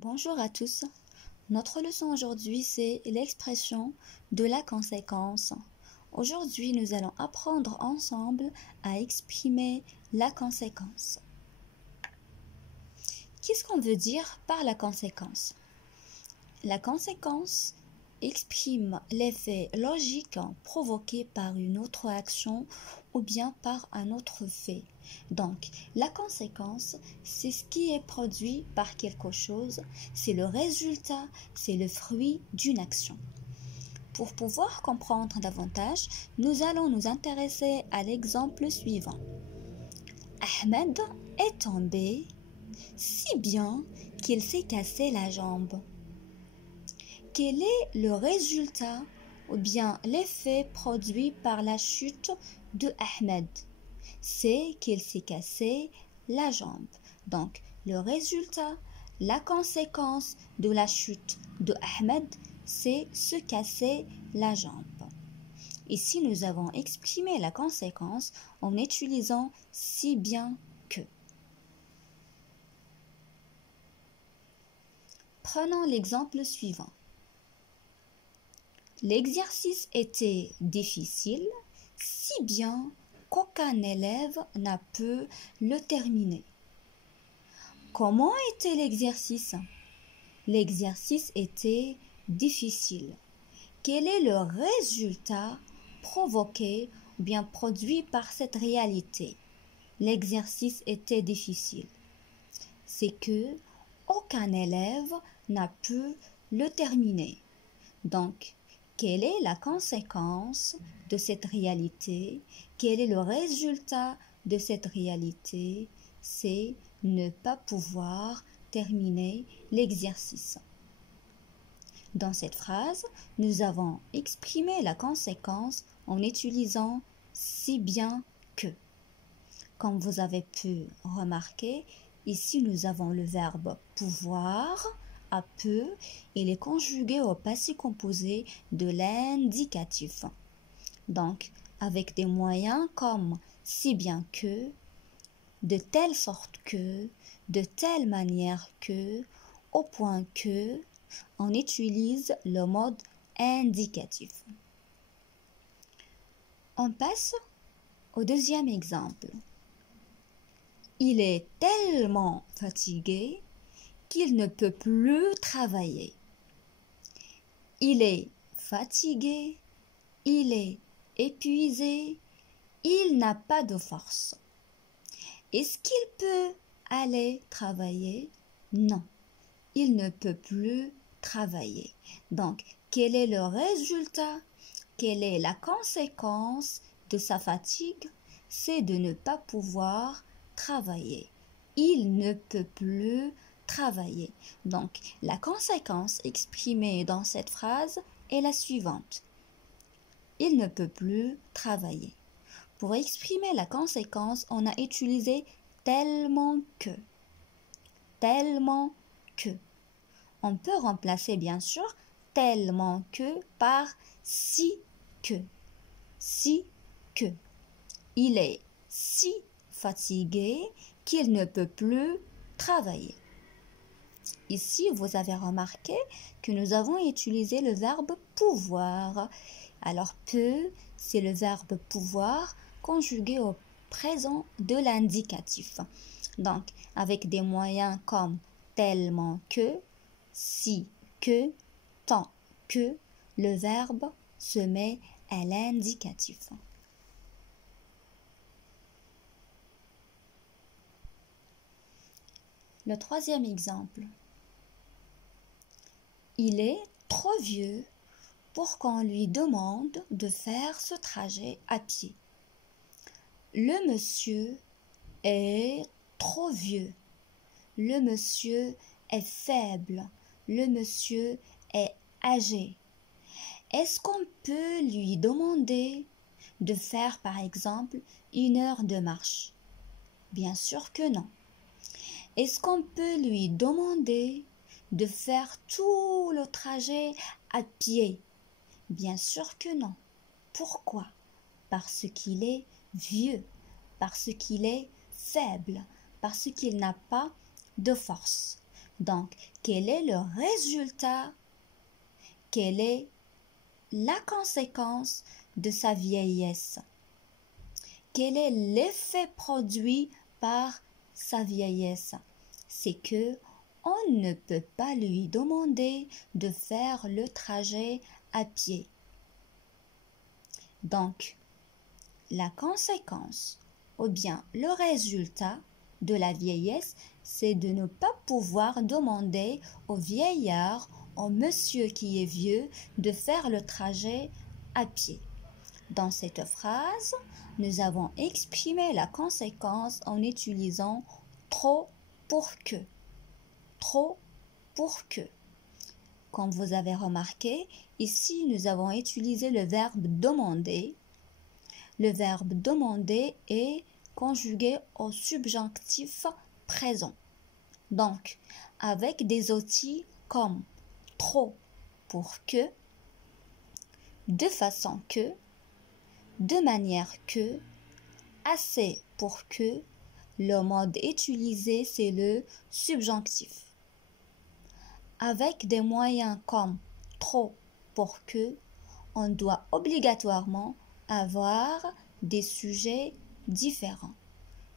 Bonjour à tous. Notre leçon aujourd'hui, c'est l'expression de la conséquence. Aujourd'hui, nous allons apprendre ensemble à exprimer la conséquence. Qu'est-ce qu'on veut dire par la conséquence? La conséquence exprime l'effet logique provoqué par une autre action ou bien par un autre fait. Donc, la conséquence, c'est ce qui est produit par quelque chose, c'est le résultat, c'est le fruit d'une action. Pour pouvoir comprendre davantage, nous allons nous intéresser à l'exemple suivant. Ahmed est tombé si bien qu'il s'est cassé la jambe. Quel est le résultat ou bien l'effet produit par la chute de Ahmed? C'est qu'il s'est cassé la jambe. Donc, le résultat, la conséquence de la chute de Ahmed, c'est se casser la jambe. Ici, nous avons exprimé la conséquence en utilisant si bien que. Prenons l'exemple suivant. L'exercice était difficile, si bien qu'aucun élève n'a pu le terminer. Comment était l'exercice? L'exercice était difficile. Quel est le résultat provoqué ou bien produit par cette réalité? L'exercice était difficile. C'est que aucun élève n'a pu le terminer. Donc, quelle est la conséquence de cette réalité? Quel est le résultat de cette réalité? C'est ne pas pouvoir terminer l'exercice. Dans cette phrase, nous avons exprimé la conséquence en utilisant si bien que. Comme vous avez pu remarquer, ici nous avons le verbe pouvoir. À peu, il est conjugué au passé composé de l'indicatif. Donc, avec des moyens comme si bien que, de telle sorte que, de telle manière que, au point que, on utilise le mode indicatif. On passe au deuxième exemple. Il est tellement fatigué qu'il ne peut plus travailler. Il est fatigué, il est épuisé, il n'a pas de force. Est-ce qu'il peut aller travailler? Non, il ne peut plus travailler. Donc, quel est le résultat? Quelle est la conséquence de sa fatigue? C'est de ne pas pouvoir travailler. Il ne peut plus travailler. Donc, la conséquence exprimée dans cette phrase est la suivante. Il ne peut plus travailler. Pour exprimer la conséquence, on a utilisé tellement que. Tellement que. On peut remplacer bien sûr tellement que par si que. Si que. Il est si fatigué qu'il ne peut plus travailler. Ici, vous avez remarqué que nous avons utilisé le verbe pouvoir. Alors, peut, c'est le verbe pouvoir conjugué au présent de l'indicatif. Donc, avec des moyens comme tellement que, si que, tant que, le verbe se met à l'indicatif. Le troisième exemple. Il est trop vieux pour qu'on lui demande de faire ce trajet à pied. Le monsieur est trop vieux. Le monsieur est faible. Le monsieur est âgé. Est-ce qu'on peut lui demander de faire par exemple 1 heure de marche? Bien sûr que non. Est-ce qu'on peut lui demander de faire tout le trajet à pied? Bien sûr que non. Pourquoi? Parce qu'il est vieux, parce qu'il est faible, parce qu'il n'a pas de force. Donc, quel est le résultat? Quelle est la conséquence de sa vieillesse? Quel est l'effet produit par sa vieillesse? C'est que on ne peut pas lui demander de faire le trajet à pied. Donc, la conséquence ou bien le résultat de la vieillesse, c'est de ne pas pouvoir demander au vieillard, au monsieur qui est vieux, de faire le trajet à pied. Dans cette phrase, nous avons exprimé la conséquence en utilisant trop pour que. Trop pour que. Comme vous avez remarqué, ici nous avons utilisé le verbe demander. Le verbe demander est conjugué au subjonctif présent. Donc, avec des outils comme trop pour que, de façon que, de manière que, assez pour que, le mode utilisé c'est le subjonctif. Avec des moyens comme trop pour que, on doit obligatoirement avoir des sujets différents.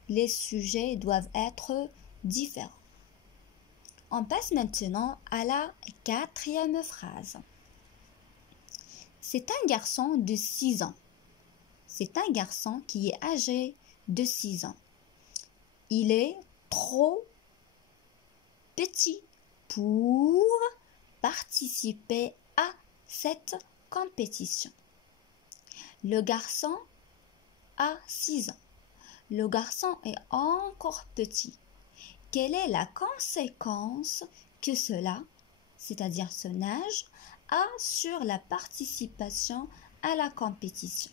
Les sujets doivent être différents. On passe maintenant à la 4e phrase. C'est un garçon de 6 ans. C'est un garçon qui est âgé de 6 ans. Il est trop petit pour participer à cette compétition. Le garçon a 6 ans. Le garçon est encore petit. Quelle est la conséquence que cela, c'est-à-dire son âge, a sur la participation à la compétition?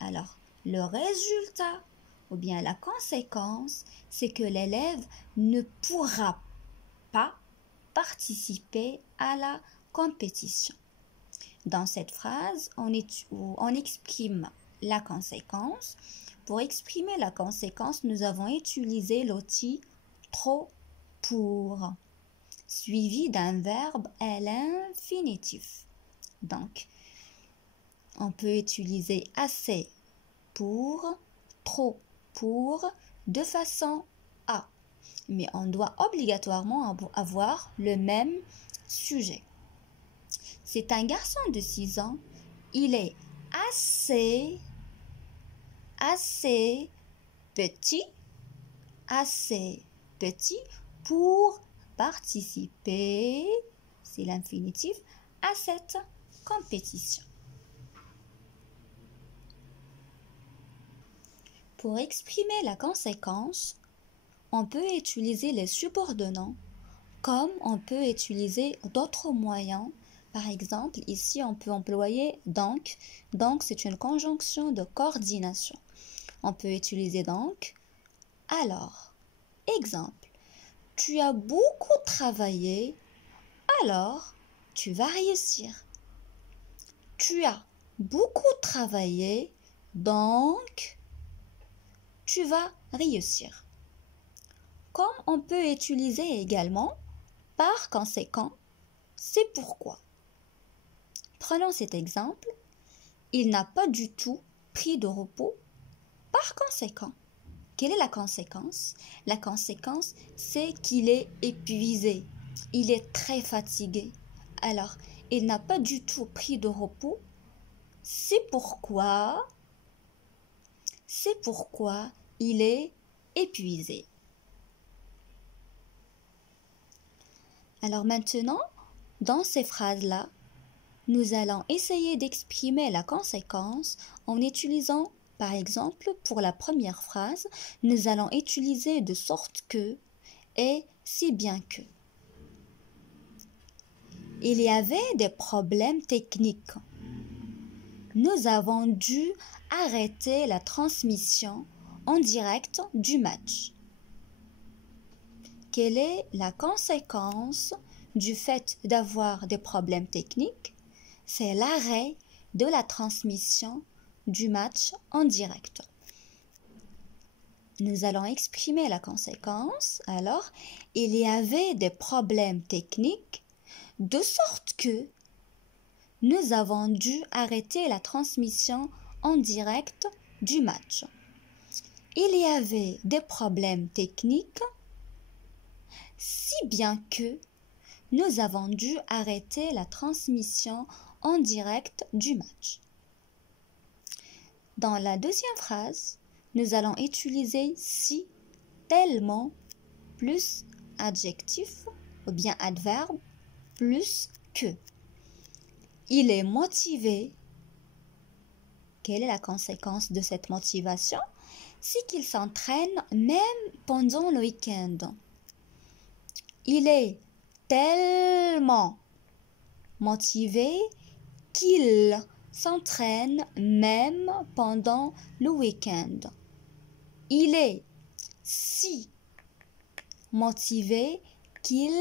Alors, le résultat ou bien la conséquence, c'est que l'élève ne pourra pas participer à la compétition. Dans cette phrase, on exprime la conséquence. Pour exprimer la conséquence, nous avons utilisé l'outil trop pour, suivi d'un verbe à l'infinitif. Donc, on peut utiliser assez pour, trop pour, de façon à. Mais on doit obligatoirement avoir le même sujet. C'est un garçon de 6 ans. Il est assez petit pour participer, c'est l'infinitif, à cette compétition. Pour exprimer la conséquence, on peut utiliser les subordonnants comme on peut utiliser d'autres moyens. Par exemple, ici, on peut employer donc. Donc, c'est une conjonction de coordination. On peut utiliser donc. Alors, exemple, tu as beaucoup travaillé, alors tu vas réussir. Tu as beaucoup travaillé, donc tu vas réussir. Comme on peut utiliser également, par conséquent, c'est pourquoi. Prenons cet exemple. Il n'a pas du tout pris de repos. Par conséquent, quelle est la conséquence? La conséquence, c'est qu'il est épuisé. Il est très fatigué. Alors, il n'a pas du tout pris de repos. C'est pourquoi il est épuisé. Alors maintenant, dans ces phrases-là, nous allons essayer d'exprimer la conséquence en utilisant, par exemple, pour la première phrase, nous allons utiliser de sorte que et si bien que. Il y avait des problèmes techniques. Nous avons dû arrêter la transmission en direct du match. Quelle est la conséquence du fait d'avoir des problèmes techniques? C'est l'arrêt de la transmission du match en direct. nous allons exprimer la conséquence. Alors, il y avait des problèmes techniques de sorte que nous avons dû arrêter la transmission en direct du match. Il y avait des problèmes techniques si bien que nous avons dû arrêter la transmission en direct du match. Dans la deuxième phrase, nous allons utiliser si, tellement, plus adjectif ou bien adverbe, plus que. Il est motivé. Quelle est la conséquence de cette motivation? C'est qu'il s'entraîne même pendant le week-end. Il est tellement motivé qu'il s'entraîne même pendant le week-end. Il est si motivé qu'il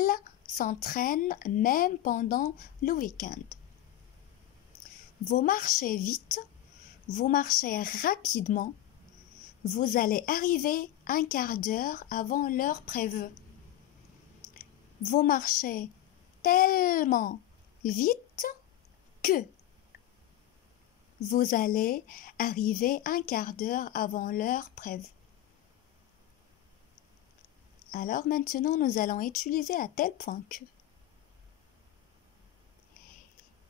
s'entraîne même pendant le week-end. Vous marchez vite, vous marchez rapidement, vous allez arriver un quart d'heure avant l'heure prévue. Vous marchez tellement vite que vous allez arriver un quart d'heure avant l'heure prévue. Alors maintenant, nous allons utiliser à tel point que.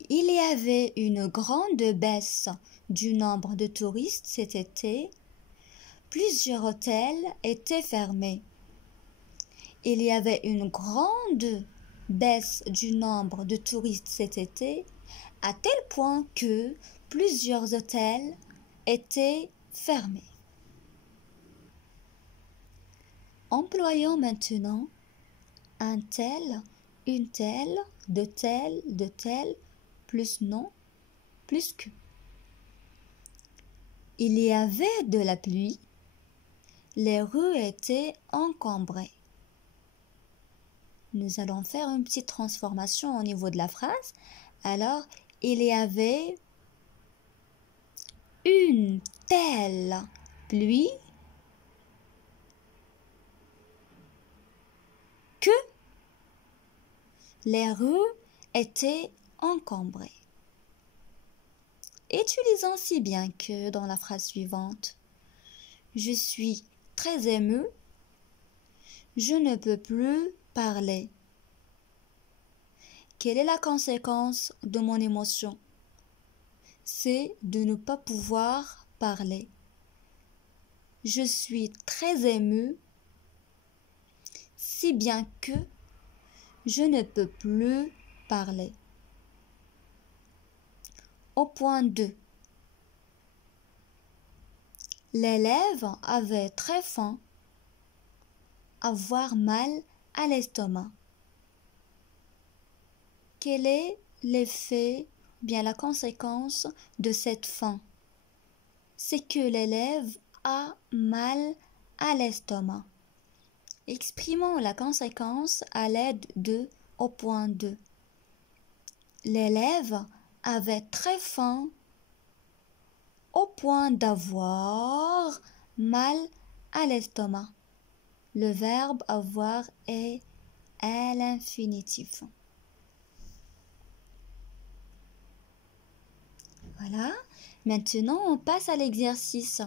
Il y avait une grande baisse du nombre de touristes cet été. Plusieurs hôtels étaient fermés. Il y avait une grande baisse du nombre de touristes cet été, à tel point que plusieurs hôtels étaient fermés. Employons maintenant un tel, une telle, de tel, plus non, plus que. Il y avait de la pluie, les rues étaient encombrées. Nous allons faire une petite transformation au niveau de la phrase. Alors, il y avait une telle pluie que les rues étaient encombrées. Utilisons si bien que dans la phrase suivante. Je suis très ému. Je ne peux plus parler. Quelle est la conséquence de mon émotion? C'est de ne pas pouvoir parler. Je suis très ému, si bien que je ne peux plus parler. Au point 2. L'élève avait très faim, avoir mal à l'estomac. Quel est l'effet, bien la conséquence de cette faim? C'est que l'élève a mal à l'estomac. Exprimons la conséquence à l'aide de au point 2. L'élève avait très faim au point d'avoir mal à l'estomac. Le verbe avoir est à l'infinitif. Voilà. Maintenant, on passe à l'exercice.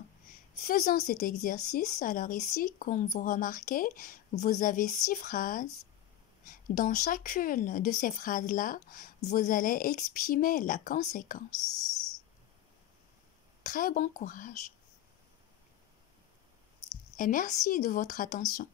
Faisons cet exercice. Alors ici, comme vous remarquez, vous avez 6 phrases. Dans chacune de ces phrases-là, vous allez exprimer la conséquence. Très bon courage. Et merci de votre attention.